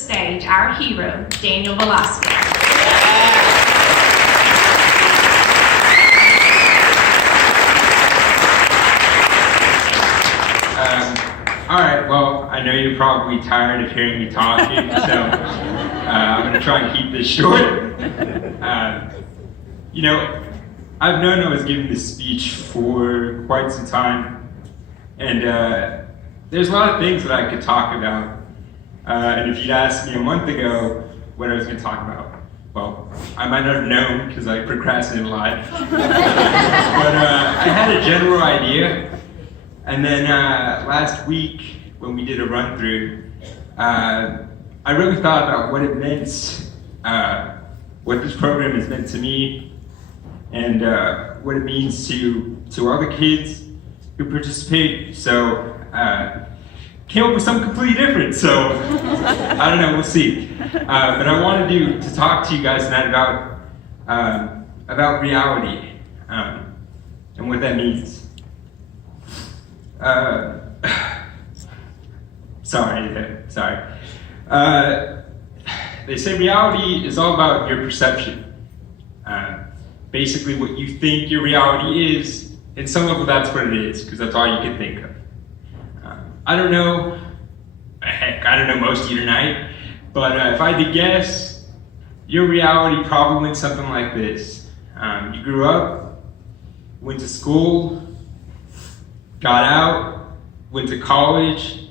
stage our hero, Daniel Velasquez. All right, well, I know you're probably tired of hearing me talking, so I'm going to try and keep this short. You know, I've known I was giving this speech for quite some time, and there's a lot of things that I could talk about. And if you'd asked me a month ago what I was going to talk about, well, I might not have known because I procrastinated a lot. But I had a general idea. And then last week, when we did a run-through, I really thought about what it meant, what this program has meant to me, and what it means to all the kids who participate. So, came up with something completely different. So, I don't know, we'll see. But I wanted to talk to you guys tonight about reality and what that means. Sorry. They say reality is all about your perception. Basically what you think your reality is, at some level that's what it is, because that's all you can think of. I don't know most of you tonight, but if I had to guess, your reality probably went something like this. You grew up, went to school, got out, went to college,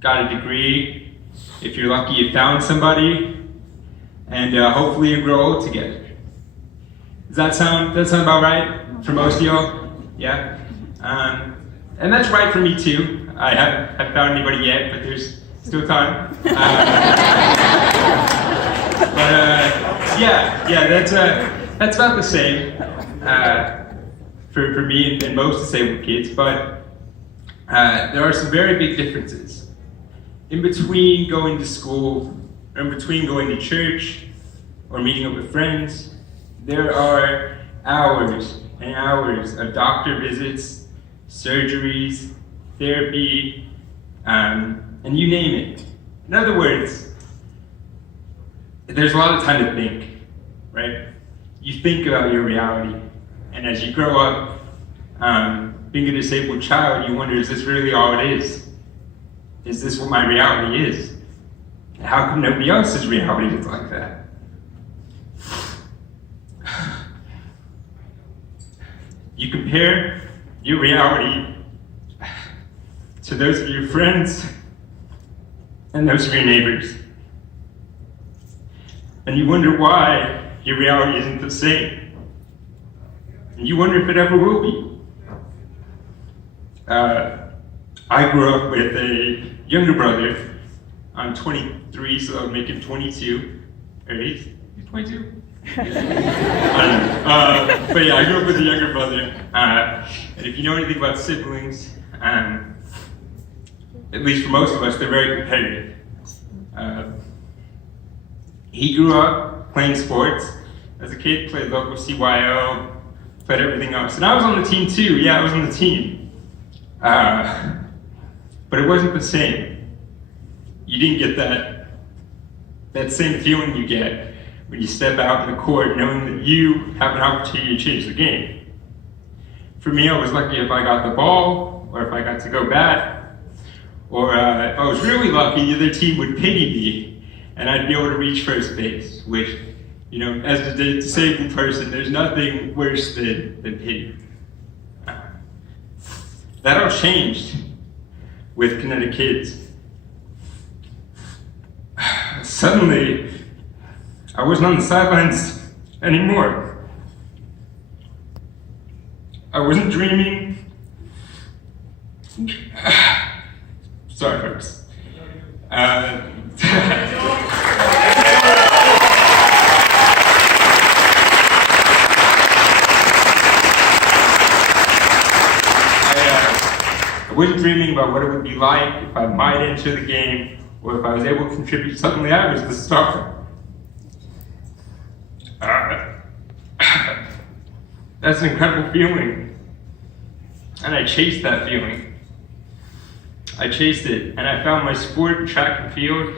got a degree. If you're lucky, you found somebody, and hopefully you grow old together. Does that sound about right for most of y'all? Yeah? And that's right for me too. I haven't found anybody yet, but there's still time. That's about the same for me and most disabled kids, but there are some very big differences. In between going to school, or in between going to church, or meeting up with friends, there are hours and hours of doctor visits, surgeries, therapy, and you name it. In other words, there's a lot of time to think, right? You think about your reality, and as you grow up, being a disabled child, you wonder, is this really all it is? Is this what my reality is? How come nobody else's reality is like that? You compare your reality to those of your friends and those of your neighbors. And you wonder why your reality isn't the same. And you wonder if it ever will be. I grew up with a younger brother. I'm 23, so I'm making 22. Or he's 22? I don't know. But yeah, I grew up with a younger brother. And if you know anything about siblings, at least for most of us, they're very competitive. He grew up playing sports. As a kid, played local CYO, played everything else. And I was on the team too. Yeah, I was on the team. But it wasn't the same. You didn't get that same feeling you get when you step out in the court knowing that you have an opportunity to change the game. For me, I was lucky if I got the ball, or if I got to go bat, or if I was really lucky, the other team would pity me, and I'd be able to reach first base, which, you know, as a disabled person, there's nothing worse than pity. That all changed with Kinetic Kids. Suddenly, I wasn't on the sidelines anymore. I wasn't dreaming. Sorry, folks. I wasn't dreaming about what it would be like if I might enter the game, or if I was able to contribute. Suddenly I was the star. That's an incredible feeling. And I chased that feeling. I chased it, and I found my sport, track and field.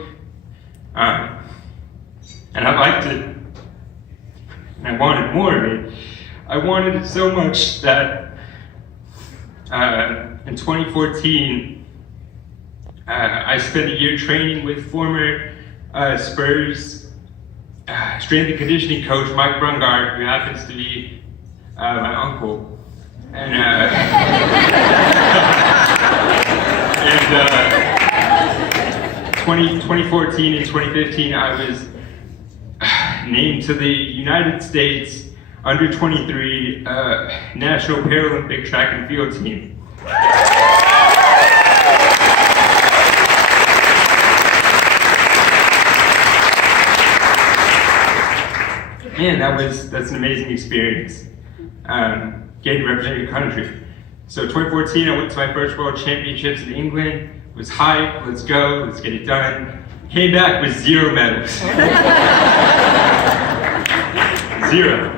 And I liked it, and I wanted more of it. I wanted it so much that in 2014, I spent a year training with former Spurs strength and conditioning coach Mike Brungard, who happens to be my uncle. And 2014 and 2015, I was named to the United States under 23 National Paralympic track and field team. Man, that's an amazing experience. Getting to represent your country. So 2014, I went to my first World Championships in England. Was hyped, let's go, let's get it done. Came back with 0 medals. 0.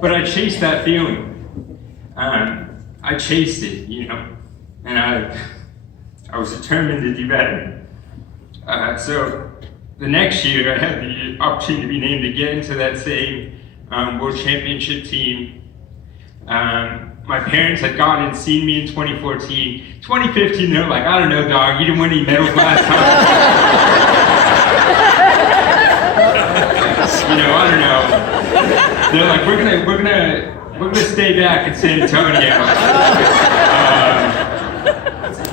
But I chased that feeling. I chased it, and I was determined to do better. So the next year, I had the opportunity to be named again to that same World Championship team. My parents had gone and seen me in 2014. 2015, they're like, I don't know, dog, you didn't win any medals last time. I don't know. They're like, we're gonna stay back in San Antonio.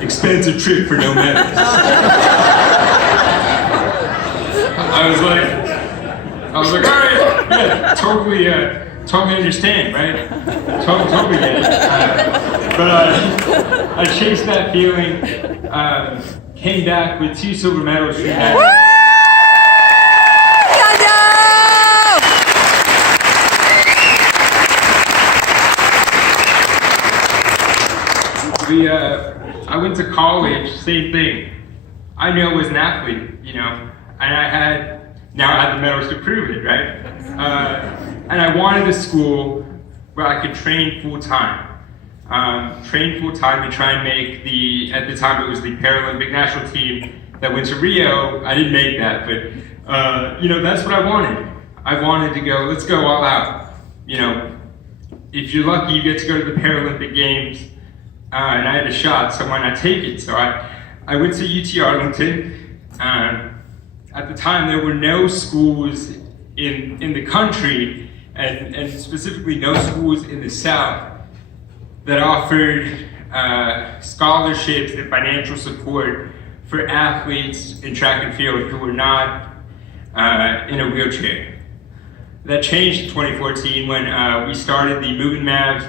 Expensive trip for no medals. I was like, all right, yeah, totally understand, right? Totally get it. But I chased that feeling, came back with 2 silver medals from that. I went to college, same thing. I knew I was an athlete, and I had the medals to prove it, right? And I wanted a school where I could train full-time. And try and make at the time it was the Paralympic national team that went to Rio. I didn't make that, but that's what I wanted. I wanted to go, let's go all out. If you're lucky, you get to go to the Paralympic Games, and I had a shot, so why not take it? So I went to UT Arlington. At the time, there were no schools in the country, and specifically no schools in the South that offered scholarships and financial support for athletes in track and field who were not in a wheelchair. That changed in 2014 when we started the Moving Mavs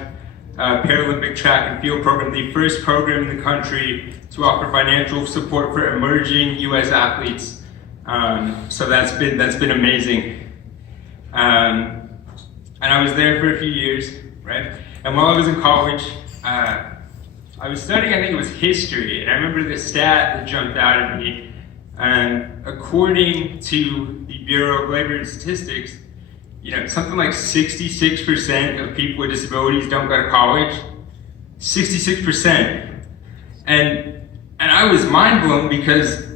Paralympic track and field program, the first program in the country to offer financial support for emerging U.S. athletes. So that's been amazing. And I was there for a few years, right? And while I was in college, I was studying, I think it was history, and I remember the stat that jumped out at me. According to the Bureau of Labor and Statistics, something like 66% of people with disabilities don't go to college. 66%. And I was mind blown because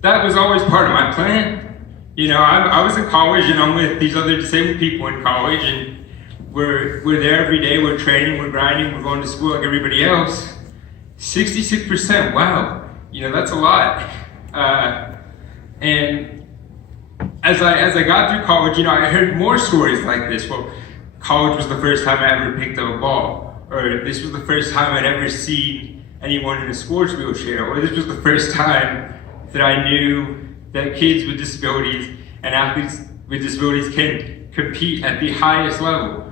that was always part of my plan. I was in college and I'm with these other disabled people in college, and we're there every day, we're training, we're grinding, we're going to school like everybody else. 66%, wow, that's a lot. And as I got through college, I heard more stories like this. Well, college was the first time I ever picked up a ball, or this was the first time I'd ever seen anyone in a sports wheelchair, or this was the first time that I knew that kids with disabilities and athletes with disabilities can compete at the highest level.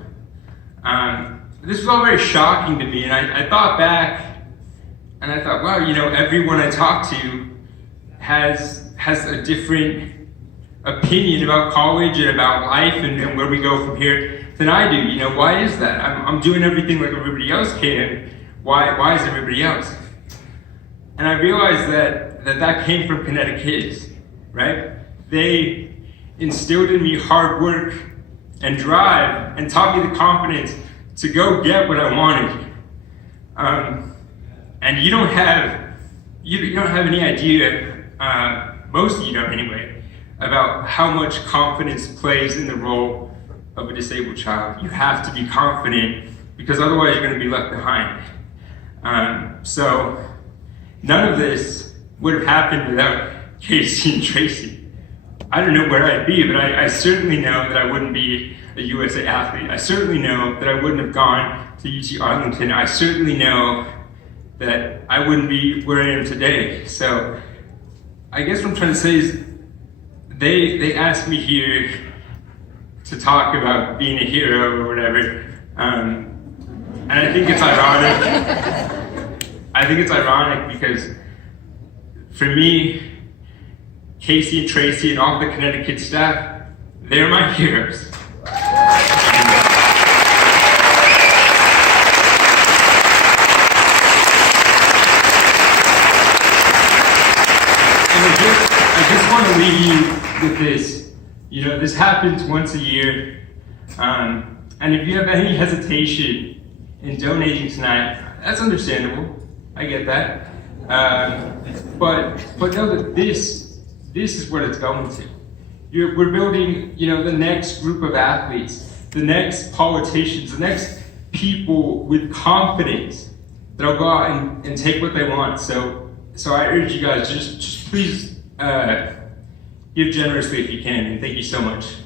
This was all very shocking to me, and I thought back, and I thought, wow, everyone I talk to has a different opinion about college and about life and where we go from here than I do. Why is that? I'm doing everything like everybody else can. Why is everybody else? And I realized that came from Kinetic kids, right? They instilled in me hard work and drive and taught me the confidence to go get what I wanted. And you don't have any idea most of you know anyway, about how much confidence plays in the role of a disabled child. You have to be confident because otherwise you're going to be left behind. So none of this would have happened without Casey and Tracy. I don't know where I'd be, but I certainly know that I wouldn't be a USA athlete. I certainly know that I wouldn't have gone to UT Arlington. I certainly know that I wouldn't be where I am today. So I guess what I'm trying to say is they asked me here to talk about being a hero or whatever. And I think it's ironic. I think it's ironic because for me, Casey and Tracy and all the Kinetic staff, they're my heroes. I just want to leave you with this. You know, this happens once a year. And if you have any hesitation in donating tonight, that's understandable. I get that. But know that this is what it's going to. We're building, you know, the next group of athletes, the next politicians, the next people with confidence that'll go out and take what they want. So I urge you guys, just please give generously if you can. And thank you so much.